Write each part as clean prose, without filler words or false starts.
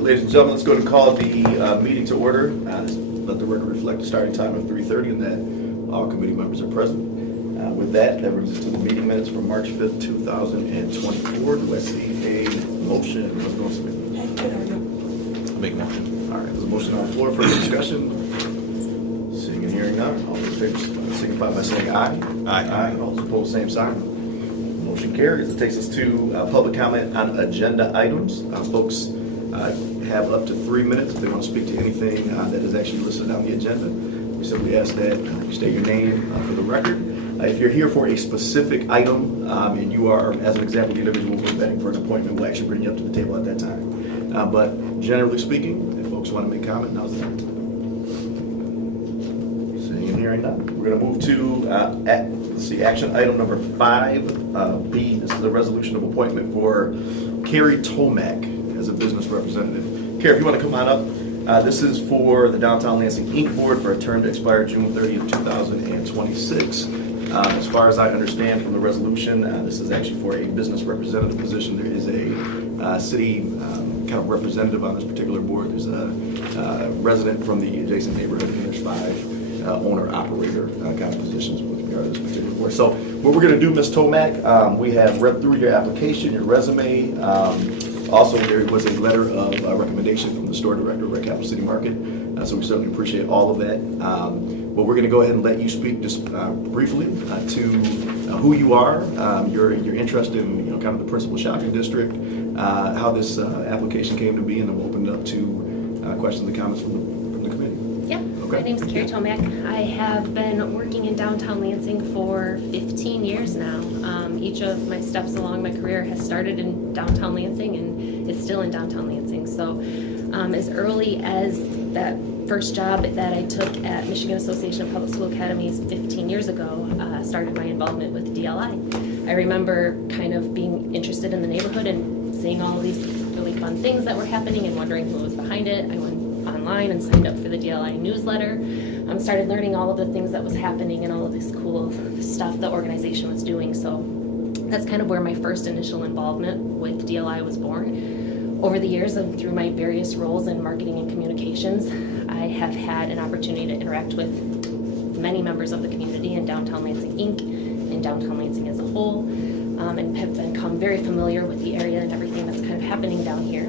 Ladies and gentlemen, let's go to call the meeting to order. Let the record reflect the starting time of 3:30 and that all committee members are present. With that brings us to the meeting minutes from March 5th, 2024. Do I see a motion? What's going to Make motion. All right, there's a motion on the floor for discussion. Seeing and hearing none, all in favor signify by saying aye. Aye. All those opposed, same sign. Motion carries. It takes us to public comment on agenda items. Folks have up to 3 minutes if they want to speak to anything that is actually listed on the agenda. We simply ask that you state your name for the record. If you're here for a specific item and you are, as an example, the individual who's vetting for an appointment, we'll actually bring you up to the table at that time. But generally speaking, if folks want to make comment, now's the time. Seeing and hearing none. We're going to move to action item number 5B. This is a resolution of appointment for Carrie Tomac as a business representative. Carrie, if you want to come on up. This is for the Downtown Lansing Inc. Board for a term to expire June 30th, 2026. As far as I understand from the resolution, this is actually for a business representative position. There is a city kind of representative on this particular board. There's a resident from the adjacent neighborhood, and there's 5 owner-operator kind of positions with regard to this particular board. So what we're going to do, Ms. Tomac, we have read through your application, your resume. Also, there was a letter of recommendation from the store director of Red Capital City Market, so we certainly appreciate all of that. But we're going to go ahead and let you speak just briefly to who you are, your interest in kind of the principal shopping district, how this application came to be, and then we'll open it up to questions and comments from the committee. Yep. Okay. My name's Carrie Tomac. I have been working in downtown Lansing for 15 years now. Each of my steps along my career has started in downtown Lansing and is still in downtown Lansing. So as early as that first job that I took at Michigan Association of Public School Academies 15 years ago, started my involvement with DLI. I remember kind of being interested in the neighborhood and seeing all of these really fun things that were happening and wondering who was behind it. I went online and signed up for the DLI newsletter. Started learning all of the things that was happening and all of this cool stuff the organization was doing. So that's kind of where my first initial involvement with DLI was born. Over the years and through my various roles in marketing and communications, I have had an opportunity to interact with many members of the community in Downtown Lansing Inc. and Downtown Lansing as a whole, and have become very familiar with the area and everything that's kind of happening down here.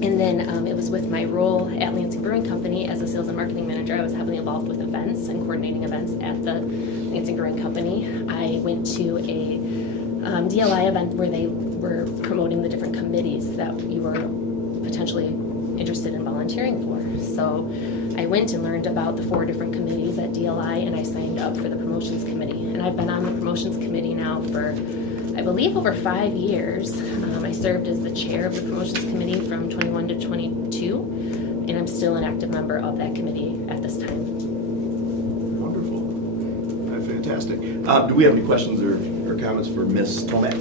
And then it was with my role at Lansing Brewing Company as a sales and marketing manager. I was heavily involved with events and coordinating events at the Lansing Brewing Company. I went to a DLI event where they were promoting the different committees that you were potentially interested in volunteering for. So I went and learned about the 4 different committees at DLI, and I signed up for the promotions committee. And I've been on the promotions committee now for, I believe, over 5 years. I served as the chair of the promotions committee from 21 to 22, and I'm still an active member of that committee at this time. Wonderful. Fantastic. Do we have any questions or comments for Ms. Tomac?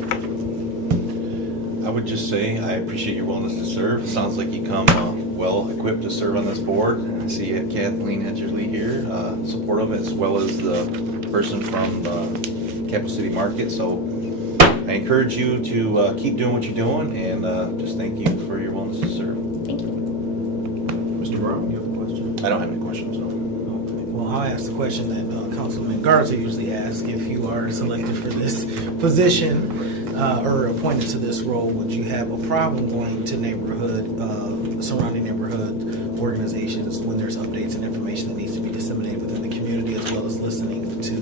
I would just say I appreciate your willingness to serve. It sounds like you come well equipped to serve on this board. And I see Kathleen Hedgerly here, supportive, as well as the person from Capital City Market. So I encourage you to keep doing what you're doing, and just thank you for your willingness to serve. Thank you. Mr. Brown, you have a question? I don't have any questions, no. Well, I'll ask the question that Councilman Garza usually asks. If you are selected for this position or appointed to this role, would you have a problem going to surrounding neighborhood organizations when there's updates and information that needs to be disseminated within the community, as well as listening to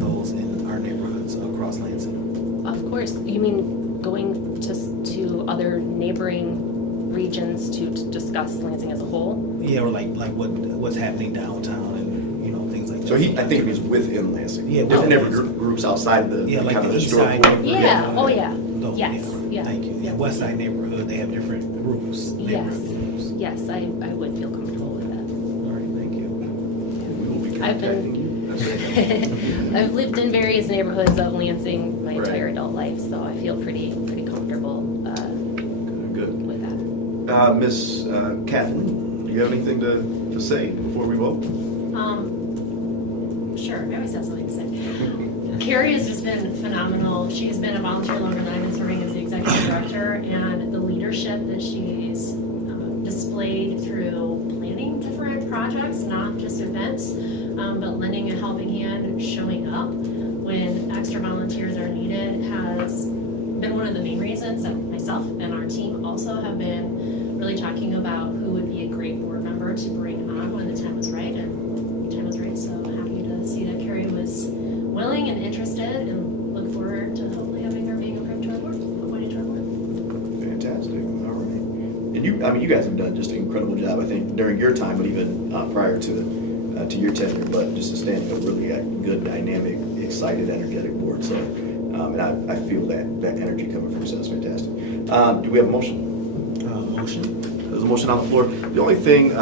those in our neighborhoods across Lansing? Of course. You mean going to other neighboring regions to discuss Lansing as a whole? Yeah, or like what's happening downtown and things like that. So I think it was within Lansing. Yeah, different within neighborhood groups outside the like kind of the east historic side core. neighborhood. Yeah. Oh, yeah. Those, Yes. Yeah. Thank you. Yeah, West Side neighborhood, they have different groups. Yes. Neighborhood groups. Yes, I would feel comfortable with that. All right, thank you. We will be I've contacting you. I've lived in various neighborhoods of Lansing my Right. entire adult life, so I feel pretty comfortable Good. with that. Miss Kathleen, do you have anything to say before we vote? Sure, I always have something to say. Carrie has just been phenomenal. She's been a volunteer longer than I've been serving as the executive director, and the leadership that she's displayed through planning different projects, not just events, but lending a helping hand and showing up when extra volunteers are needed has been one of the main reasons that myself and our team also have been really talking about who would be a great board member to bring on when the time was right, and the time was right. So happy to see that Carrie was willing and interested, and look forward to hopefully having her being appointed to our board. Fantastic. All right. And you guys have done just an incredible job, I think, during your time, but even prior to your tenure, but just standing a really good, dynamic, excited, energetic board. So, and I feel that energy coming from you, so that's fantastic. Do we have a motion? Motion. There's a motion on the floor. The only thing,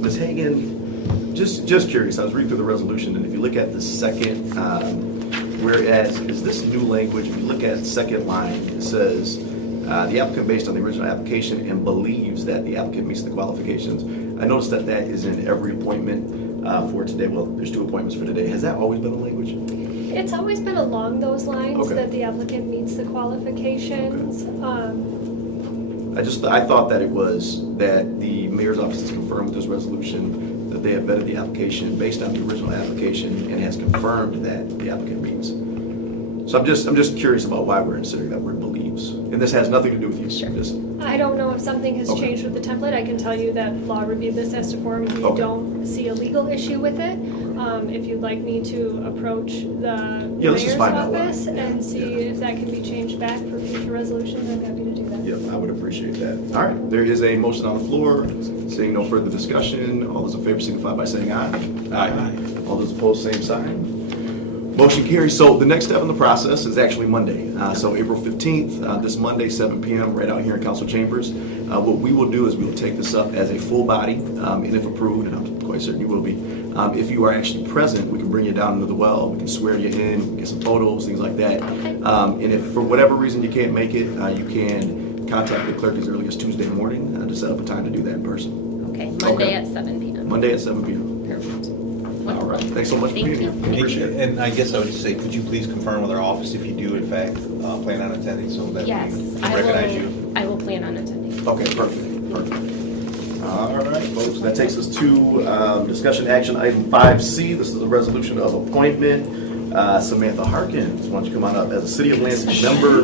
Ms. Hagan, just curious, I was reading through the resolution, and if you look at the second, whereas, is this new language, if you look at the second line, it says, the applicant based on the original application and believes that the applicant meets the qualifications. I noticed that is in every appointment for today. Well, there's 2 appointments for today. Has that always been the language? It's always been along those lines, Okay. that the applicant meets the qualifications. I thought that it was that the mayor's office has confirmed with this resolution that they have vetted the application based on the original application and has confirmed that the applicant meets. So I'm just curious about why we're inserting that word believes. And this has nothing to do with you. Sure. Just, I don't know if something has Okay. changed with the template. I can tell you that law reviewed this as to form. We Okay. don't see a legal issue with it. If you'd like me to approach the Yeah, let's just mayor's find out why. office Yeah, and see yeah. if that can be changed back for future resolutions, I'm happy to do that. yeah, I would appreciate that. All right, there is a motion on the floor. Seeing no further discussion, all those in favor signify by saying aye. Aye. All those opposed, same sign. Motion carries. So the next step in the process is actually Monday. So April 15th, this Monday, 7 p.m., right out here in council chambers. What we will do is we will take this up as a full body, and if approved, and I'm quite certain you will be, if you are actually present, we can bring you down into the well, we can swear you in, get some photos, things like that. And if for whatever reason you can't make it, you can contact the clerk as early as Tuesday morning to set up a time to do that in person. Okay, Monday Okay. at 7 p.m. Monday at 7 p.m. Perfect. All right. Wonderful. Thanks so much for Thank being you. here. Thank you. Appreciate it. And I guess I would just say, could you please confirm with our office if you do in fact plan on attending so that Yes, we I recognize you? will plan on attending. Okay, perfect. All right, folks, that takes us to discussion action item 5C. This is a resolution of appointment. Samantha Harkins, why don't you come on up as a City of Lansing member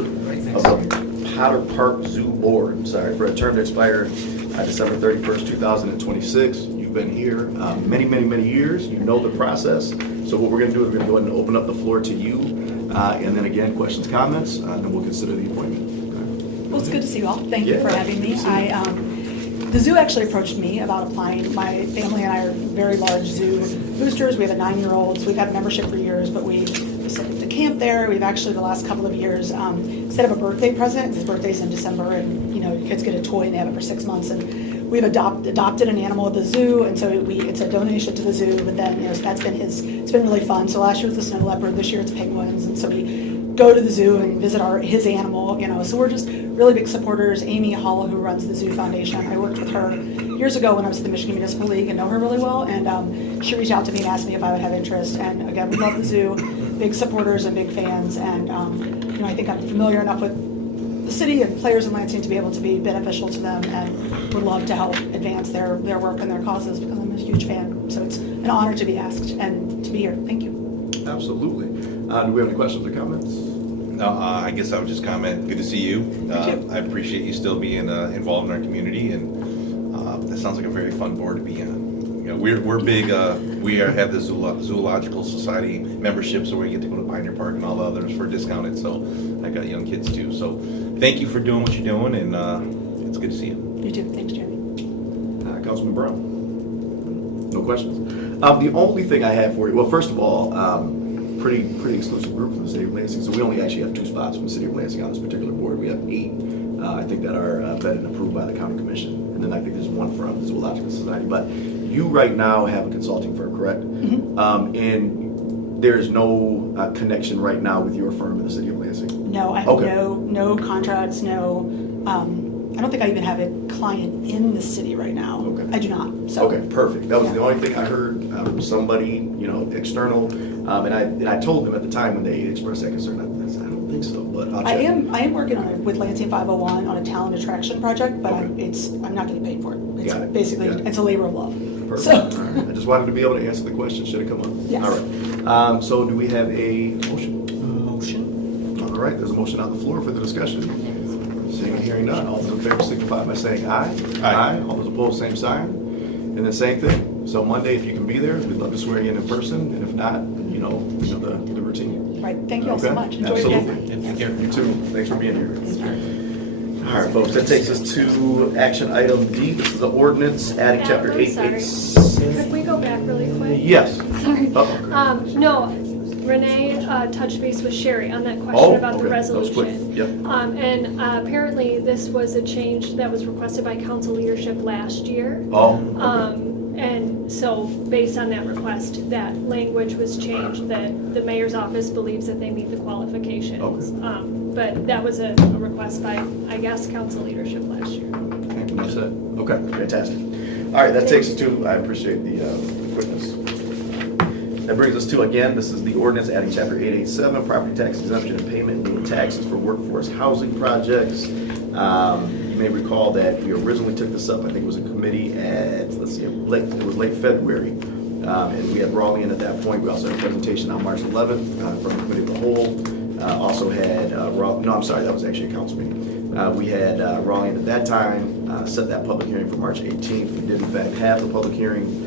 of the Potter Park Zoo Board, for a term to expire December 31st, 2026. You've been here many years. You know the process. So what we're going to do is we're going to go ahead and open up the floor to you. And then again, questions, comments, and then we'll consider the appointment. Well, it's good to see you all. Thank you Yeah, for having me. good to see you. The zoo actually approached me about applying. My family and I are very large zoo boosters. We have a 9-year-old, so we've had membership for years, but we set up the camp there. We've actually, the last couple of years, set up a birthday present. His birthday's in December, and kids get a toy and they have it for 6 months. And we've adopted an animal at the zoo, and so it's a donation to the zoo. But then that's been it's been really fun. So last year was the snow leopard. This year it's penguins, and so we go to the zoo and visit his animal. So we're just really big supporters. Amy Hall, who runs the Zoo Foundation, I worked with her years ago when I was at the Michigan Municipal League and know her really well. And she reached out to me and asked me if I would have interest. And again, we love the zoo, big supporters and big fans. And I think I'm familiar enough with the city and players in Lansing to be able to be beneficial to them, and would love to help advance their work and their causes because I'm a huge fan. So it's an honor to be asked and to be here. Thank you. Absolutely. Do we have any questions or comments? No, I guess I would just comment, good to see you. Thank you. I appreciate you still being involved in our community, and that sounds like a very fun board to be on. We're big, have the Zoological Society membership, so we get to go to Pioneer Park and all the others for discounted, so I got young kids too. So thank you for doing what you're doing, and it's good to see you. You too. Thanks, Jeremy. Councilman Brown? No questions? The only thing I have for you, well, first of all, pretty exclusive group from the City of Lansing, so we only actually have 2 spots from the City of Lansing on this particular board. We have 8, I think, that are vetted and approved by the county commission, and then I think there's 1 from the Zoological Society. But you right now have a consulting firm, correct? Mm-hmm. And there's no connection right now with your firm in the City of Lansing? No, I have Okay. no contracts, I don't think I even have a client in the city right now. Okay. I do not. So. Okay, perfect. That was the Yeah. only thing I heard from somebody, external. And I told them at the time when they expressed that concern, I said, I don't think so. but I'll I check. am working on it with Lansing 501 on a talent attraction project, but I'm not getting paid for it. It's Got it. basically, Got it. it's a labor of love. Perfect. So, All right. I just wanted to be able to answer the question should it come up. Yes. All right. So do we have a motion? Motion. All right, there's a motion on the floor for the discussion. Seeing and hearing none, all those in favor signify by saying aye. Aye. All those opposed, same sign. And then same thing. So Monday, if you can be there, we'd love to swear you in person, and if not, you know the routine. right, thank you all so Okay. much. Enjoy your Absolutely. day. Take care. You too. Thanks for being here. All right, folks, that takes us to action item D. This is the ordinance adding Yeah, chapter I'm 8. Could we go back really quick? Yes. Sorry. Oh, No, Renee touched base with Sherry on that Oh, question about the okay. That was quick. resolution. Yep. And apparently this was a change that was requested by council leadership last year. Oh, okay. And so based on that request, that language was changed, that the mayor's office believes that they meet the qualifications. Okay. But that was a request by, I guess, council leadership last year. Enough said. Okay, fantastic. All right, that takes us to, I appreciate the quickness. That brings us to, again, this is the ordinance adding chapter 887, property tax exemption and payment due taxes for workforce housing projects. You may recall that we originally took this up, I think it was a committee at, let's see, it was late February. And we had Raleigh in at that point. We also had a presentation on March 11th from the committee of the whole. Also had, no, I'm sorry, that was actually a council meeting. We had Raleigh in at that time, set that public hearing for March 18th. We did in fact have the public hearing.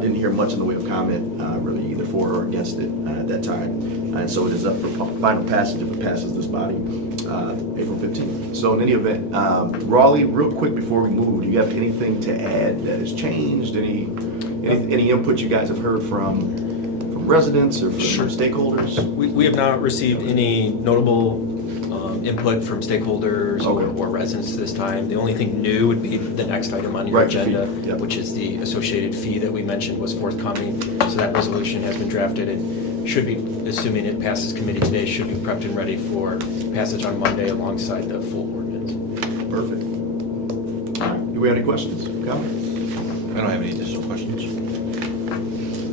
Didn't hear much in the way of comment, really either for or against it at that time. And so it is up for final passage if it passes this body, April 15th. So in any event, Raleigh, real quick before we move, do you have anything to add that has changed? Any input you guys have heard from residents or from stakeholders? We have not received any notable input from stakeholders Okay. or residents this time. The only thing new would be the next item on your Right, the fee, agenda, yep. which is the associated fee that we mentioned was forthcoming. So that resolution has been drafted and should be, assuming it passes committee today, should be prepped and ready for passage on Monday alongside the full ordinance. Perfect. All right, do we have any questions, comments? I don't have any additional questions.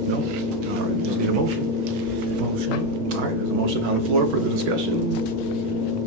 No? All right, just need a motion. Motion. All right, there's a motion on the floor for the discussion.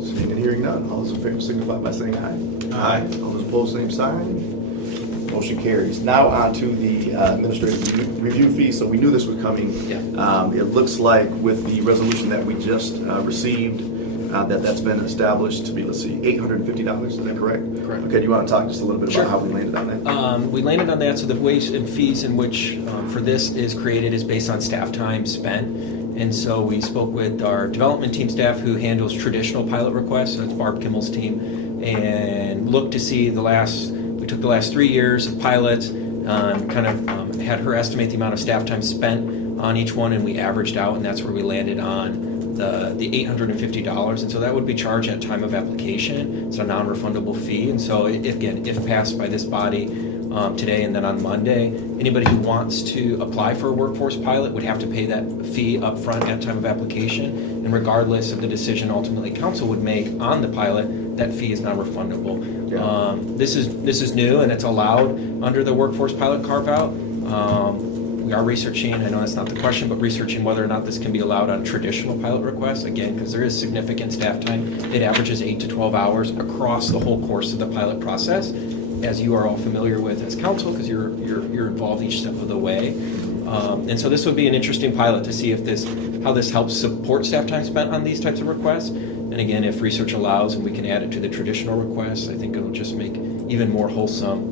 Seeing and hearing none, all those in favor signify by saying aye. Aye. All those opposed, same sign. Motion carries. Now on to the administrative review fee. So we knew this was coming. Yeah. It looks like with the resolution that we just received, that's been established to be, let's see, $850, is that correct? Correct. Okay, do you want to talk just a little bit Sure. about how we landed on that? We landed on that, so the ways and fees in which for this is created is based on staff time spent. And so we spoke with our development team staff who handles traditional pilot requests, that's Barb Kimmel's team, and looked to see we took the last 3 years of pilots, had her estimate the amount of staff time spent on each one, and we averaged out, and that's where we landed on the $850. And so that would be charged at time of application. It's a non-refundable fee. And so again, if passed by this body today and then on Monday, anybody who wants to apply for a workforce pilot would have to pay that fee up front at time of application. And regardless of the decision ultimately council would make on the pilot, that fee is non-refundable. Yeah. This is new and it's allowed under the workforce pilot carve-out. We are researching, I know that's not the question, but researching whether or not this can be allowed on traditional pilot requests, again, because there is significant staff time. It averages 8 to 12 hours across the whole course of the pilot process, as you are all familiar with as council, because you're involved each step of the way. And so this would be an interesting pilot to see how this helps support staff time spent on these types of requests. And again, if research allows and we can add it to the traditional requests, I think it'll just make even more wholesome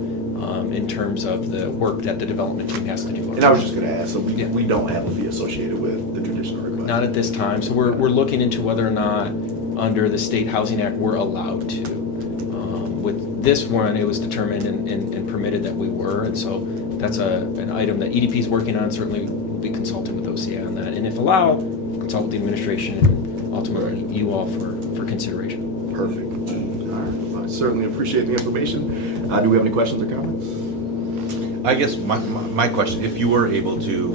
in terms of the work that the development team has to do. And I was just going to ask, so Yeah. we don't have a fee associated with the traditional request? Not at this time. So we're looking into whether or not under the State Housing Act we're allowed to. With this one, it was determined and permitted that we were, and so that's an item that EDP is working on. Certainly, we'll be consulting with OCA on that, and if allowed, consult with the administration and ultimately you all for consideration. Perfect. All right. I certainly appreciate the information. Do we have any questions or comments? I guess my question, if you were able to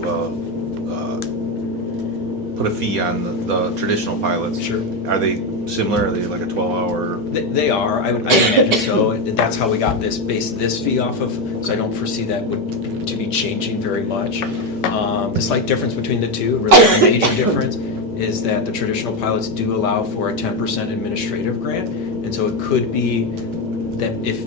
put a fee on the traditional pilots, Sure. are they similar? Are they like a 12-hour? They are. I would imagine so. That's how we got this fee off of. So I don't foresee that to be changing very much. The slight difference between the two, really a major difference, is that the traditional pilots do allow for a 10% administrative grant. And so it could be that if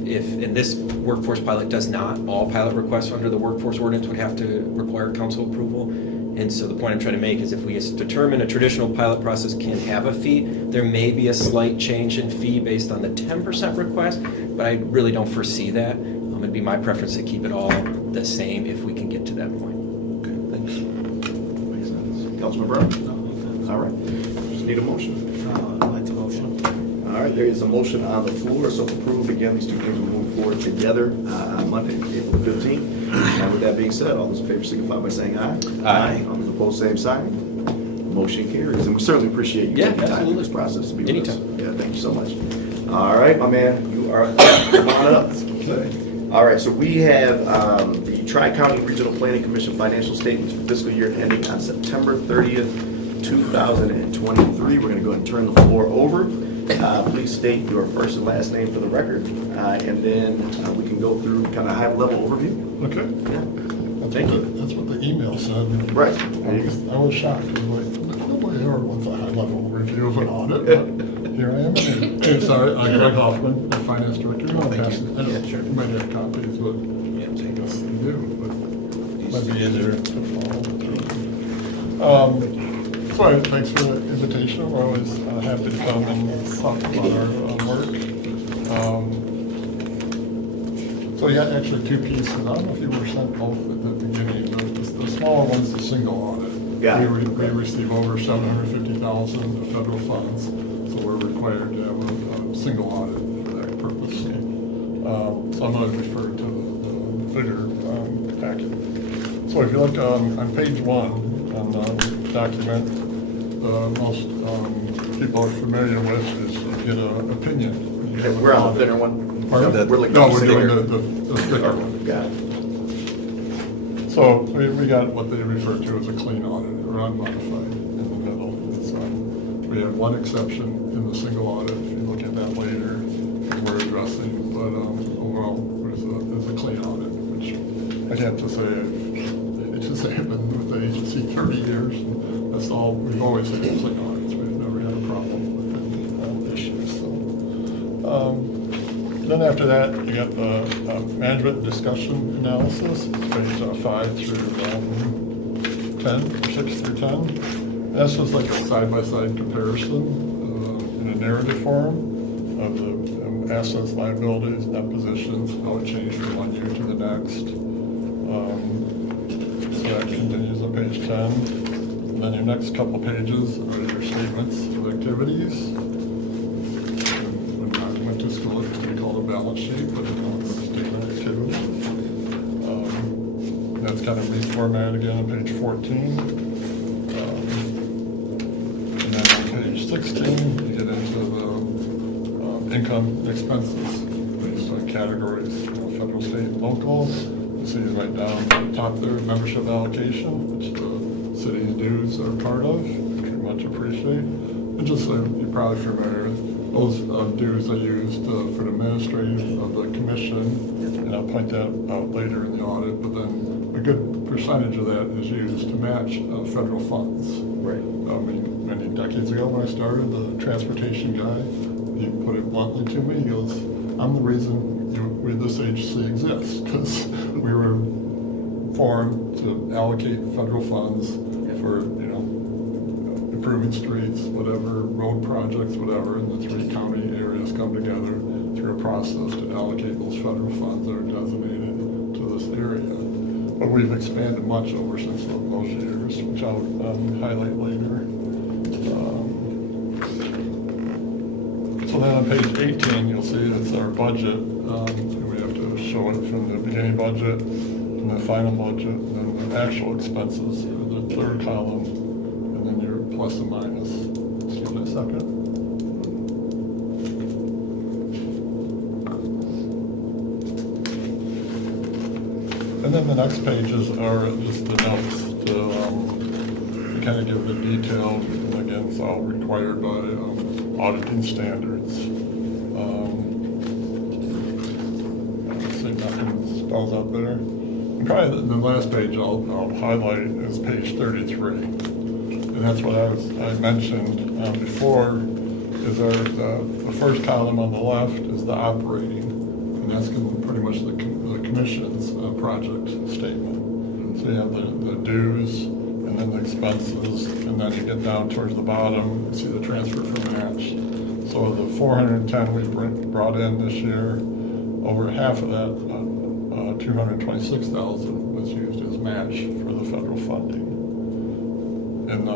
and this workforce pilot does not, all pilot requests under the workforce ordinance would have to require council approval. And so the point I'm trying to make is if we determine a traditional pilot process can have a fee, there may be a slight change in fee based on the 10% request, but I really don't foresee that. It'd be my preference to keep it all the same if we can get to that point. Okay, thanks. Makes sense. Councilman Brown? No, All right, just need a motion. I'd like to motion. All right, there is a motion on the floor, so approve. Again, these two things will move forward together on Monday, April 15th. And with that being said, all those in favor signify by saying aye. Aye. All those opposed, same sign. Motion carries, and we certainly appreciate you Yeah, taking time in this absolutely. process to be with us. Anytime. Yeah, thank you so much. All right, my man, you are come on up. All right, so we have the Tri-County Regional Planning Commission financial statements for fiscal year ending on September 30th, 2023. We're going to go ahead and turn the floor over. Please state your first and last name for the record, and then we can go through kind of high-level overview. Okay. Yeah. That's Thank what you. That's what the email said. Right. I was shocked. I was like, nobody ever wants a high-level review of an audit, but here I am. Hey, sorry, I'm Greg Hoffman, the finance director. You want to pass it? I don't- Yeah, sure. You might have copies, but Yeah, I'm saying yes, you do, but might be easier to follow through. So thanks for the invitation. We're always happy to come and talk about our work. So you got actually two pieces. I don't know if you were sent both at the beginning. The smaller one's the single audit. Yeah. We receive over $750,000 of federal funds, so we're required to have a single audit for that purpose. So I'm going to refer to the bigger packet. So if you look on page 1 on the document, the most people are familiar with is you get an opinion. Okay, we're on the thinner one. Pardon? We're like No, the we're doing thicker. the thicker one. Got it. So we got what they refer to as a clean audit or unmodified in the middle. So we have one exception in the single audit. If you look at that later, we're addressing. But overall, there's a clean audit, which I have to say, it just have been with the agency 30 years. And that's all, we've always had clean audits. We've never had a problem with any issues. So. Then after that, you got the management discussion analysis, page 5 through 10, 6 through 10. That's just like a side-by-side comparison in a narrative form of the assets, liabilities, net positions, how it changed from one year to the next. So that continues on page 10. And then your next couple pages are your statements of activities. When I went to school, it was called a balance sheet, but it's a statement of activity. That's kind of reformatted again on page 14. And then on page 16, you get into the income and expenses based on categories, federal, state, and local. You see right down at the top there, membership allocation, which the city's dues are part of, which we much appreciate. And just so you're probably familiar, those dues are used for the administrative of the commission, and I'll point that out later in the audit, but then a good percentage of that is used to match federal funds. Right. I mean, many decades ago when I started, the transportation guy, he put it bluntly to me, he goes, I'm the reason this agency exists, because we were formed to allocate federal funds for, improving streets, whatever, road projects, whatever, and the 3 county areas come together through a process to allocate those federal funds that are designated to this area. But we've expanded much over since those years, which I'll highlight later. So then on page 18, you'll see it's our budget. We have to show it from the beginning budget and the final budget, and then the actual expenses, the third column, and then your plus and minus. Excuse me a second. And then the next pages are just the notes to kind of give the detail, and again, it's all required by auditing standards. See, nothing spells out there. And probably the last page I'll highlight is page 33. And that's what I mentioned before, is the first column on the left is the operating, and that's pretty much the commission's project statement. So you have the dues, and then the expenses, and then you get down towards the bottom, you see the transfer for match. So the 410 we brought in this year, over half of that, 226,000 was used as match for the federal funding. And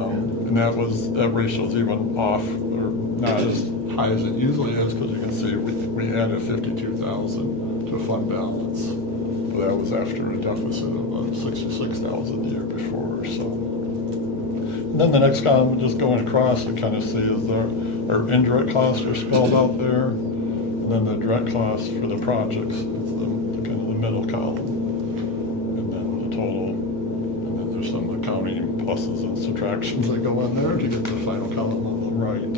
that ratio's even off, or not as high as it usually is, because you can see we added 52,000 to fund balance. But that was after a deficit of 66,000 the year before, so. And then the next column, just going across, you kind of see is our indirect costs are spelled out there, and then the direct costs for the projects is the kind of the middle column, and then the total, and then there's some accounting pluses and subtractions that go in there to get the final column on the right.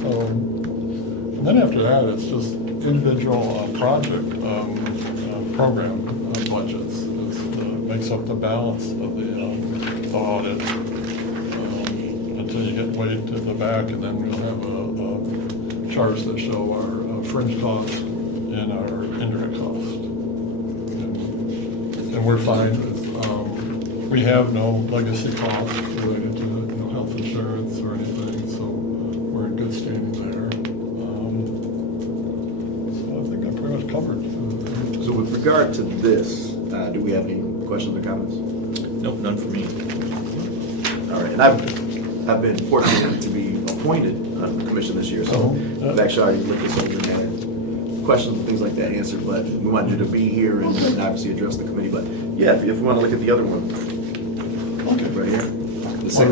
So, and then after that, it's just individual project program budgets. Makes up the balance of the audit until you get way to the back, and then we'll have charts that show our fringe costs and our indirect costs. And we're fine with, we have no legacy costs related to health insurance or anything, so we're in good standing there. So I think I pretty much covered. So with regard to this, do we have any questions or comments? Nope, none for me. All right, and I've been fortunate to be appointed on the commission this year, so I've actually already looked this over and had questions and things like that answered, but we wanted you to be here and obviously address the committee. But yeah, if you want to look at the other one, Okay. right here. Are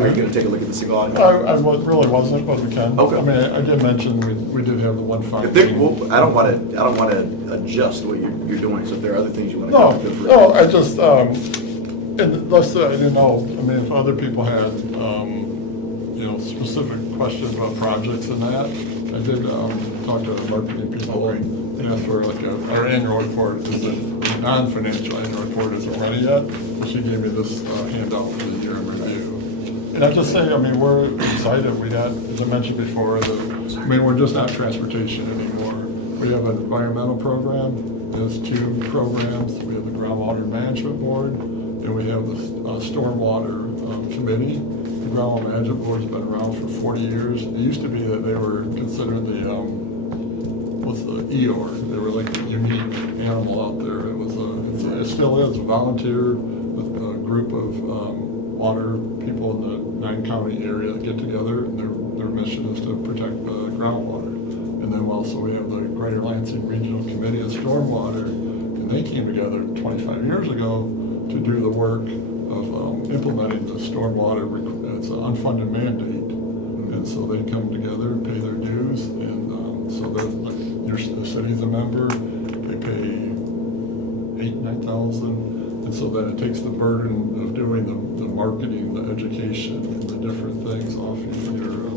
you going to take a look at the single audit? I really wasn't, but we can. Okay. I mean, I did mention we did have the 1.5. If there, well, I don't want to adjust what you're doing. So if there are other things you want to No, cover, feel free. no, I just, and let's say, I didn't know, I mean, if other people had, specific questions about projects and that, I did talk to the marketing people, and they asked for like our annual report, is a non-financial annual report isn't ready yet, and she gave me this handout for the year in review. And I just say, I mean, we're excited, we got, as I mentioned before, we're just not transportation anymore. We have an environmental program, there's 2 programs, we have the groundwater management board, and we have the stormwater committee. The groundwater management board's been around for 40 years. It used to be that they were considered the, EOR. They were like a unique animal out there. It still is a volunteer with a group of water people in the 9-county area that get together, and their mission is to protect the groundwater. And then also we have the Greater Lansing Regional Committee of Stormwater, and they came together 25 years ago to do the work of implementing the stormwater. It's an unfunded mandate, and so they come together and pay their dues, and so the city's a member. They pay $8,000-9,000, and so then it takes the burden of doing the marketing, the education, and the different things off of your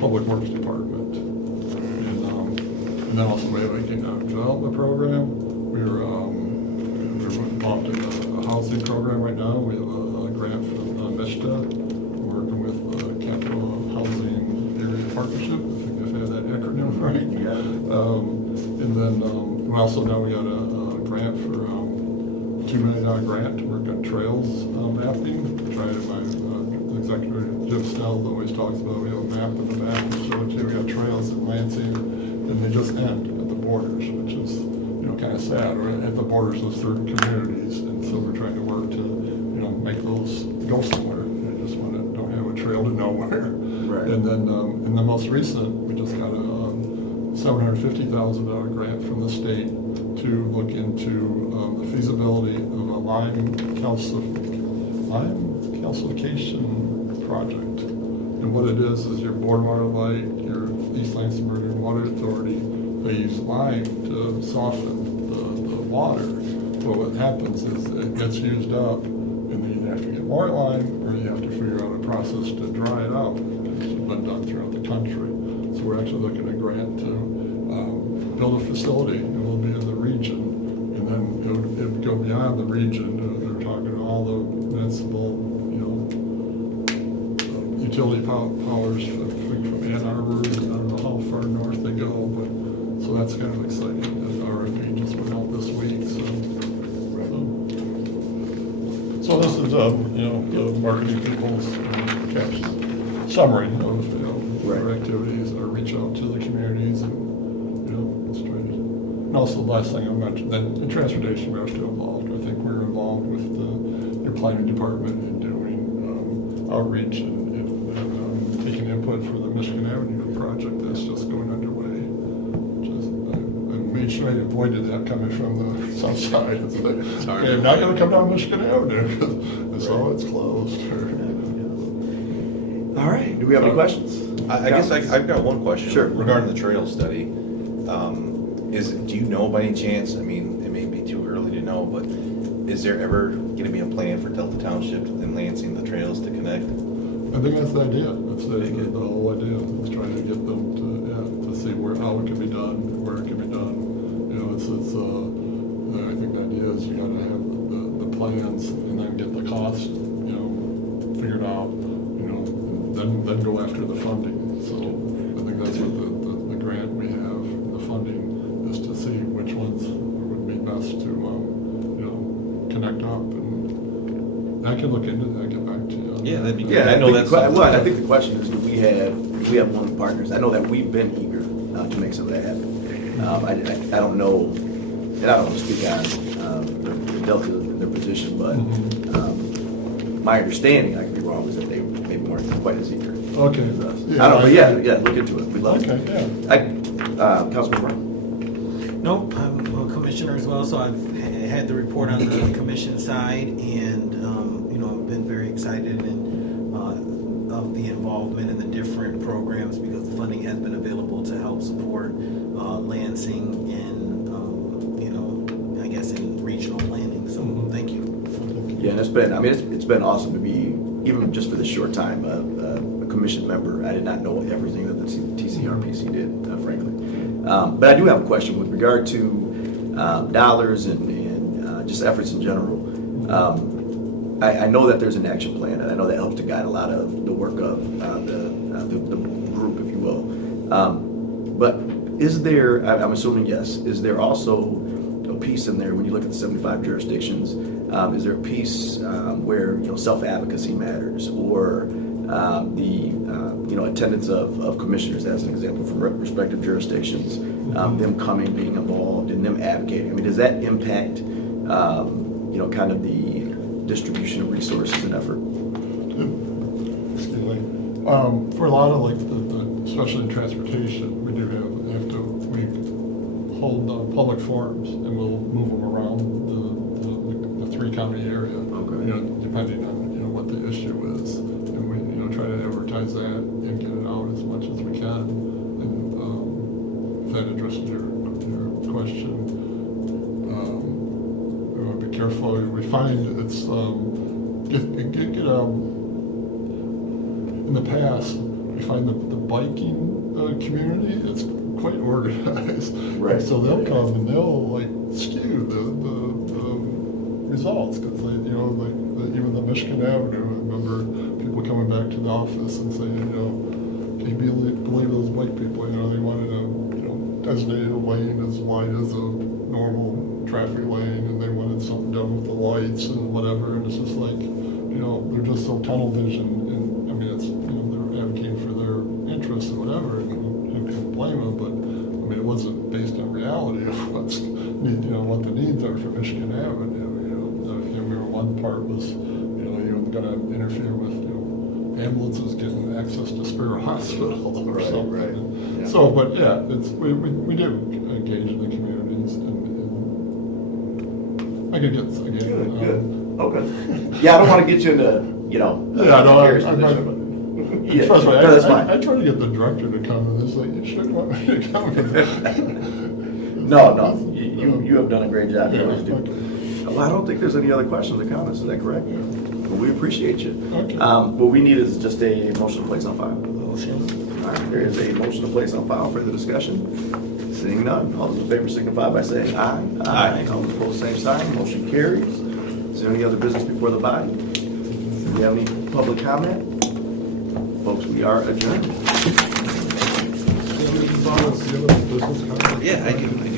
public works department. And then also we have a development program. We're involved in a housing program right now. We have a grant from MISTA, working with Capital Housing Area Partnership. I think I've had that acronym right. And then we also know we got a grant for $2 million grant to work on trails mapping. My executive Jim Snell always talks about. We have a map in the back to show it to you. We have trails in Lansing, and they just end at the borders, which is kind of sad. We're at the borders of certain communities, and so we're trying to work to make those go somewhere. We just don't have a trail to nowhere. Right. And then in the most recent, we just got a $750,000 grant from the state to look into the feasibility of a lime calcification project. And what it is your Board Water Light, your East Lansing Meridian Water Authority, they use lime to soften the water. But what happens is it gets used up, and then you have to get more lime, or you have to figure out a process to dry it out. It's been done throughout the country. So we're actually looking at a grant to build a facility, and we'll be in the region. And then it would go beyond the region. They're talking to all the municipal, utility powers from Ann Arbor. I don't know how far north they go, but, so that's kind of exciting. The RFP just went out this week, so this is, the marketing people's summary of, our activities, or reach out to the communities and, let's try to. And also, the last thing I mentioned, then in transportation, we're still involved. I think we're involved with your planning department in doing outreach and taking input for the Michigan Avenue project that's just going underway. I made sure I avoided that coming from the south side. It's like, okay, I'm not going to come down Michigan Avenue. It's closed. All right, do we have any questions? I guess I've got one question. Sure. Regarding the trail study. Do you know by any chance, I mean, it may be too early to know, but is there ever going to be a plan for Delta Township and Lansing, the trails to connect? I think that's the idea. That's the whole idea. It's trying to get them to see how it can be done, where it can be done. I think the idea is you got to have the plans and then get the cost, figured out, then go after the funding. So I think that's what the grant we have, the funding, is to see which ones would be best to, connect up. And I can look into that, get back to you. Yeah, that'd be good. Yeah, I know that's. I think the question is, do we have one of the partners? I know that we've been eager to make some of that happen. I don't know, and I don't want to speak on the Delta and their position, but my understanding, I could be wrong, is that they maybe weren't quite as eager. Okay. as us. I don't know, but yeah, look into it. We'd love it. Okay, yeah. Councilman Brown? Nope, I'm a commissioner as well, so I've had the report on the commission side, and I've been very excited of the involvement in the different programs, because the funding has been available to help support Lansing and I guess in regional planning. So thank you. Yeah, and it's been awesome to be, even just for this short time, a commission member. I did not know everything that the TCRPC did, frankly. But I do have a question with regard to dollars and just efforts in general. I know that there's an action plan, and I know that helps to guide a lot of the work of the group, if you will. But is there, I'm assuming yes, is there also a piece in there when you look at the 75 jurisdictions? Is there a piece where self-advocacy matters, or the attendance of commissioners, as an example, from respective jurisdictions, them coming, being involved, and them advocating? I mean, does that impact kind of the distribution of resources and effort? Excuse me. For a lot of especially in transportation, we hold public forums, and we'll move them around the 3-county area. Okay. Depending on what the issue is, and we try to advertise that and get it out as much as we can. And if that addresses your question. We want to be careful. We find it's in the past, we find the biking community, it's quite organized. Right. So they'll come and they'll skew the results, because even the Michigan Avenue, I remember people coming back to the office and saying, can you believe those white people? They wanted a designated lane as wide as a normal traffic lane, and they wanted something done with the lights and whatever. And it's just they're just so tunnel vision, and I mean it's they're advocating for their interests or whatever, and you can't blame them. But I mean it wasn't based on reality of what the needs are for Michigan Avenue. One part was going to interfere with ambulances getting access to Spiro Hospital or something. Right. Yeah. So, but yeah, we do engage in the communities, and I could get again. Good. Okay. Yeah, I don't want to get you into Gary's position, but- Yeah, Trust me, no, that's fine. I try to get the director to come, and it's like, you shouldn't want me to come. No, you have done a great job. You Yeah, always do. okay. Well, I don't think there's any other questions or comments. Is that correct? Yeah. Well, we appreciate you. Okay. What we need is just a motion to place on file. Motion. All right, there is a motion to place on file. Further discussion? Seeing none. All those in favor signify by saying aye. Aye. All those opposed, same sign. Motion carries. Is there any other business before the body? Do we have any public comment? folks, we are adjourned. Do you have any business comments? Yeah, I do.